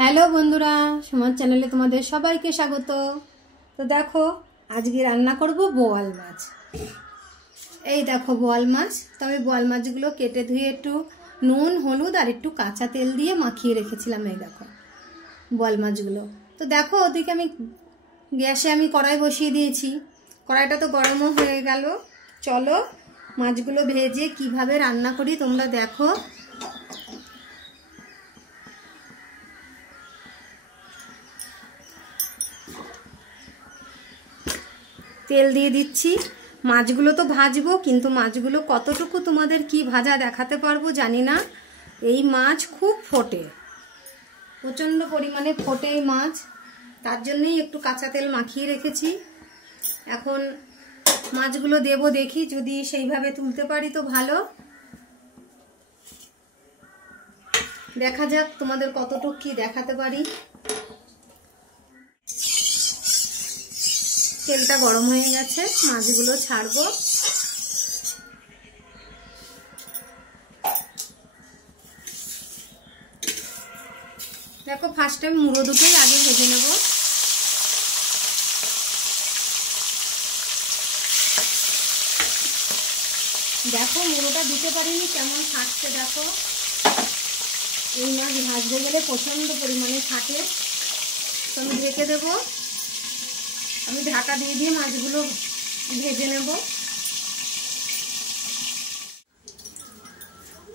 Hello বন্ধুরা, সুমন চ্যানেলে তোমাদের সবাইকে স্বাগত। তো দেখো, আজকে রান্না করব বোয়াল মাছ। এই দেখো বোয়াল মাছ। তো আমি বোয়াল মাছগুলো কেটে ধুয়ে একটু নুন হলুদ আর একটু কাঁচা তেল দিয়ে মাখিয়ে রেখেছিলাম। এই দেখো বোয়াল মাছগুলো। তো দেখো ওদিকে গ্যাসে আমি কড়াই বসিয়ে দিয়েছি। কড়াইটা তো গরমও হয়ে গেল। চলো মাছগুলো ভেজে কিভাবে রান্না করি তোমরা দেখো। তেল দিয়ে দিচ্ছি। মাছগুলো তো ভাজবো, কিন্তু মাছগুলো কতটুকু তোমাদের কি ভাজা দেখাতে পারবো জানি না। এই মাছ খুব ফোটে, প্রচণ্ড পরিমাণে ফোটে এই মাছ, তার জন্যই একটু কাঁচা তেল মাখিয়ে রেখেছি। এখন মাছগুলো দেবো, দেখি যদি সেইভাবে তুলতে পারি তো ভালো। দেখা যাক তোমাদের কতটুকু কি দেখাতে পারি। তেলটা গরম হয়ে গেছে, মাছগুলো ছাড়বো। দেখো ফার্স্ট টাইম মুড়ো দুটোই আগে ভেজে নেব। দেখো মুড়োটা দিতে পারিনি, কেমন ফাটছে দেখো। এই মাছ ভাজতে গেলে প্রচন্ড পরিমাণে ফাটে। তো আমি ঢেকে দেবো। আমি ঢাকা দিয়ে দিয়ে মাছগুলো ভেজে নেব।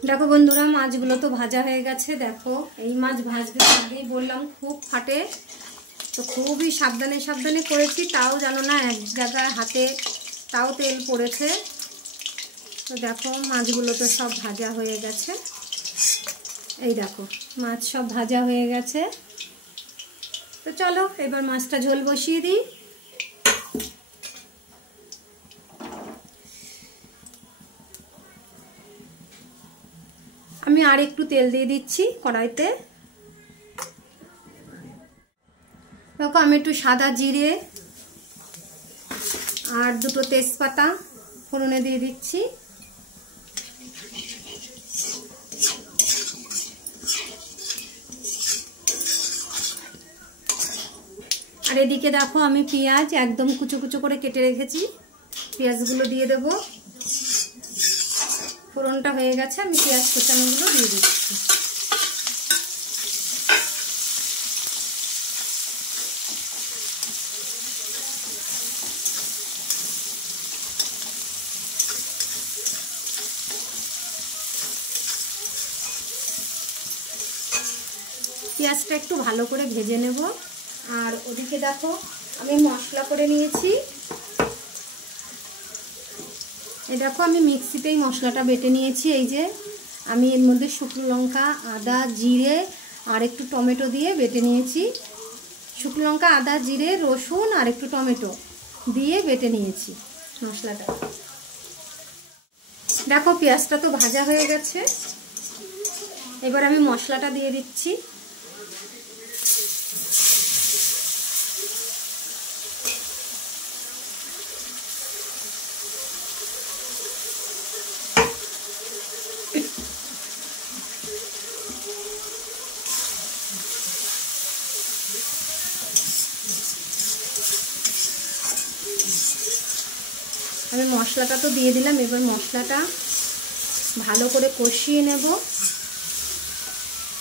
দেখো বন্ধুরা, মাছগুলো তো ভাজা হয়ে গেছে। দেখো এই মাছ ভাজতে আগেই বললাম খুব ফাটে, তো খুবই সাবধানে সাবধানে করেছি, তাও জানো না এক জায়গায় হাতে তাও তেল পড়েছে। তো দেখো মাছগুলো তো সব ভাজা হয়ে গেছে। এই দেখো মাছ সব ভাজা হয়ে গেছে। তো চলো এবার মাছটা ঝোল বসিয়ে দিই। আমি আর একটু তেল দিয়ে দিচ্ছি কড়াইতে। দেখো আমি একটু সাদা জিরে আর দুটো তেজপাতা ফোড়নে দিয়ে দিচ্ছি। আর এদিকে দেখো আমি পেঁয়াজ একদম কুচো কুচো করে কেটে রেখেছি, পেঁয়াজগুলো দিয়ে দেবো। ফোড়নটা হয়ে গেছে, আমি পেঁয়াজ কুচানোগুলো দিয়ে দিচ্ছি। পেঁয়াজটা একটু ভালো করে ভেজে নেব। আর ওদিকে দেখো আমি মশলা করে নিয়েছি। এই দেখো আমি মিক্সিতেই মশলাটা বেটে নিয়েছি। এই যে আমি এর মধ্যে শুকনো লঙ্কা আদা জিরে আর একটু টমেটো দিয়ে বেটে নিয়েছি। শুকনো লঙ্কা আদা জিরে রসুন আর একটু টমেটো দিয়ে বেটে নিয়েছি মশলাটা। দেখো পেঁয়াজটা তো ভাজা হয়ে গেছে, এবার আমি মশলাটা দিয়ে দিচ্ছি। আমি মশলাটা তো দিয়ে দিলাম, এবার মশলাটা ভালো করে কষিয়ে নেব।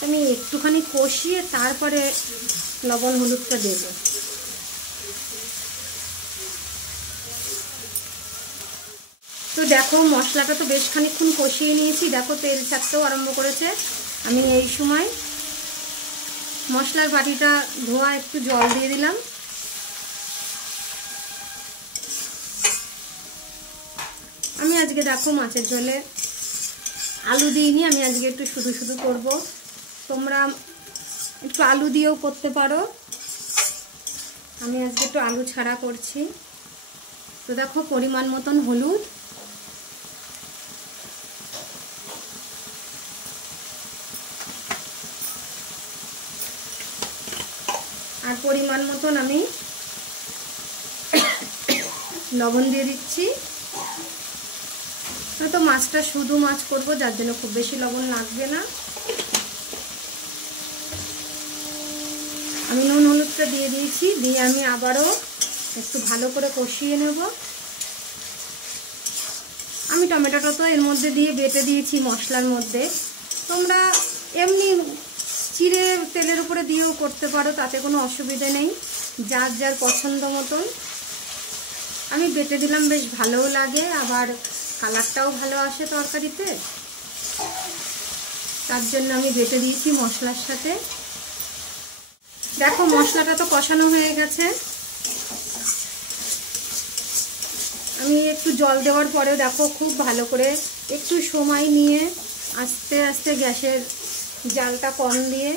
আমি একটুখানি কষিয়ে তারপরে লবণ হলুদটা দেব। তো দেখো মশলাটা তো বেশ খানিকক্ষণ কষিয়ে নিয়েছি। দেখো তেল ছাড়তেও আরম্ভ করেছে। আমি এই সময় মশলার বাটিটা ধোয়া একটু জল দিয়ে দিলাম। আমি আজকে দেখো মাছের ঝোলে আলু দিইনি, আমি আজকে একটু শুধু শুধু করব। তোমরা একটু আলু দিয়েও করতে পারো, আমি আজকে একটু আলু ছাড়া করছি। তো দেখো পরিমাণ মতন হলুদ, আর পরিমাণ মতন আমি লবণ দিয়ে দিচ্ছি। তো মাছটা শুধু মাছ করব, যার জন্য খুব বেশি লবণ লাগবে না। আমি নুন হলুদটা দিয়ে দিয়েছি, দিয়ে আমি আবারও একটু ভালো করে কষিয়ে নেব। আমি টমেটোটা তো এর মধ্যে দিয়ে বেটে দিয়েছি মশলার মধ্যে, তোমরা এমনি চিড়ে তেলের উপরে দিয়েও করতে পারো, তাতে কোনো অসুবিধে নেই, যার যার পছন্দ মতন। আমি বেটে দিলাম, বেশ ভালোও লাগে, আবার কালারটাও ভালো আসে তরকারিতে, তার জন্য আমি বেটে দিয়েছি মশলার সাথে। দেখো মশলাটা তো কষানো হয়ে গেছে। আমি একটু জল দেওয়ার পরে দেখো খুব ভালো করে একটু সময় নিয়ে আস্তে আস্তে গ্যাসের জালটা কম দিয়ে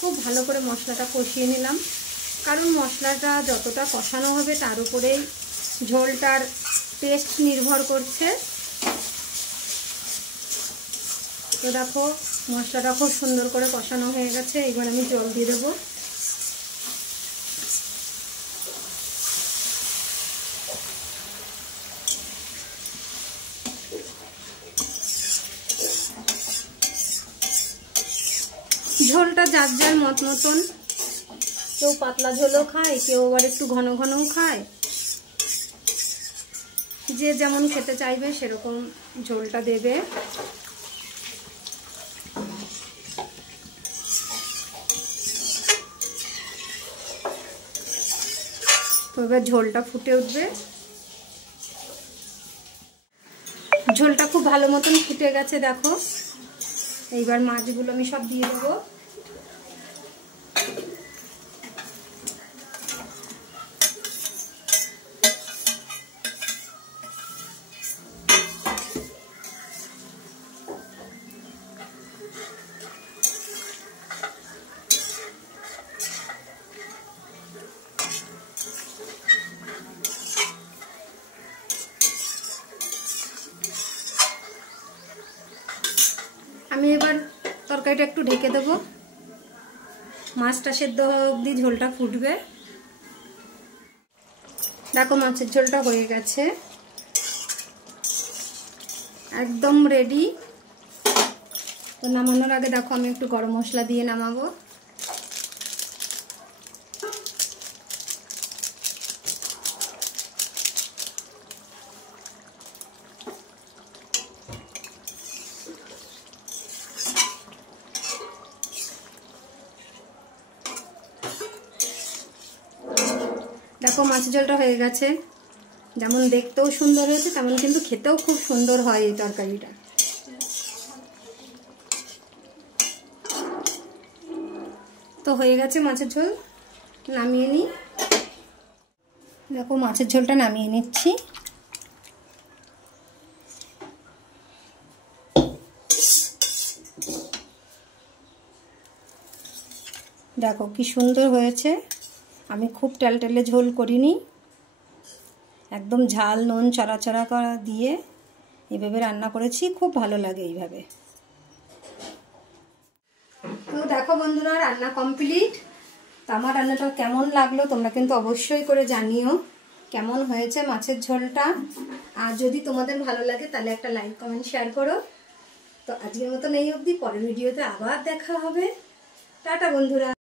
খুব ভালো করে মশলাটা কষিয়ে নিলাম, কারণ মশলাটা যতটা কষানো হবে তার উপরেই ঝোলটার টেস্ট নির্ভর করছে। তো দেখো মশলাটা খুব সুন্দর করে কষানো হয়ে গেছে, এবার আমি জল দিয়ে দেবো। ঝোলটা যার যার মতন, কেউ পাতলা ঝোলও খায়, কেউ আবার একটু ঘন ঘনও খায়, যে যেমন খেতে চাইবে সেরকম ঝোলটা দেবে। তো এবার ঝোলটা ফুটে উঠবে। ঝোলটা খুব ভালো মতন ফুটে গেছে দেখো। এইবার মাছগুলো আমি সব দিয়ে দেবো। আমি এবার তরকারিটা একটু ঢেকে দেবো, মাছটা সেদ্ধ হওয়া অবধি ঝোলটা ফুটবে। দেখো মাছের ঝোলটা হয়ে গেছে, একদম রেডি। তো নামানোর আগে দেখো আমি একটু গরম মশলা দিয়ে নামাবো। দেখো মাছের ঝোলটা হয়ে গেছে, যেমন দেখতেও সুন্দর হয়েছে তেমন কিন্তু খেতেও খুব সুন্দর হয় এই তরকারিটা। তো হয়ে গেছে মাছের ঝোল, নামিয়ে নিই। দেখো মাছের ঝোলটা নামিয়ে নিচ্ছি। দেখো কি সুন্দর হয়েছে, আমি খুব টেলটেলে ঝোল করিনি, একদম ঝাল নুন চড়াচড়া করা দিয়ে এইভাবে রান্না করেছি, খুব ভালো লাগে এইভাবে। তো দেখো বন্ধুরা রান্না কমপ্লিট। তো আমার রান্নাটা কেমন লাগলো তোমরা কিন্তু অবশ্যই করে জানিও কেমন হয়েছে মাছের ঝোলটা। আর যদি তোমাদের ভালো লাগে তাহলে একটা লাইক কমেন্ট শেয়ার করো। তো আজকের মতন এই অবধি, পরের ভিডিওতে আবার দেখা হবে। টাটা বন্ধুরা।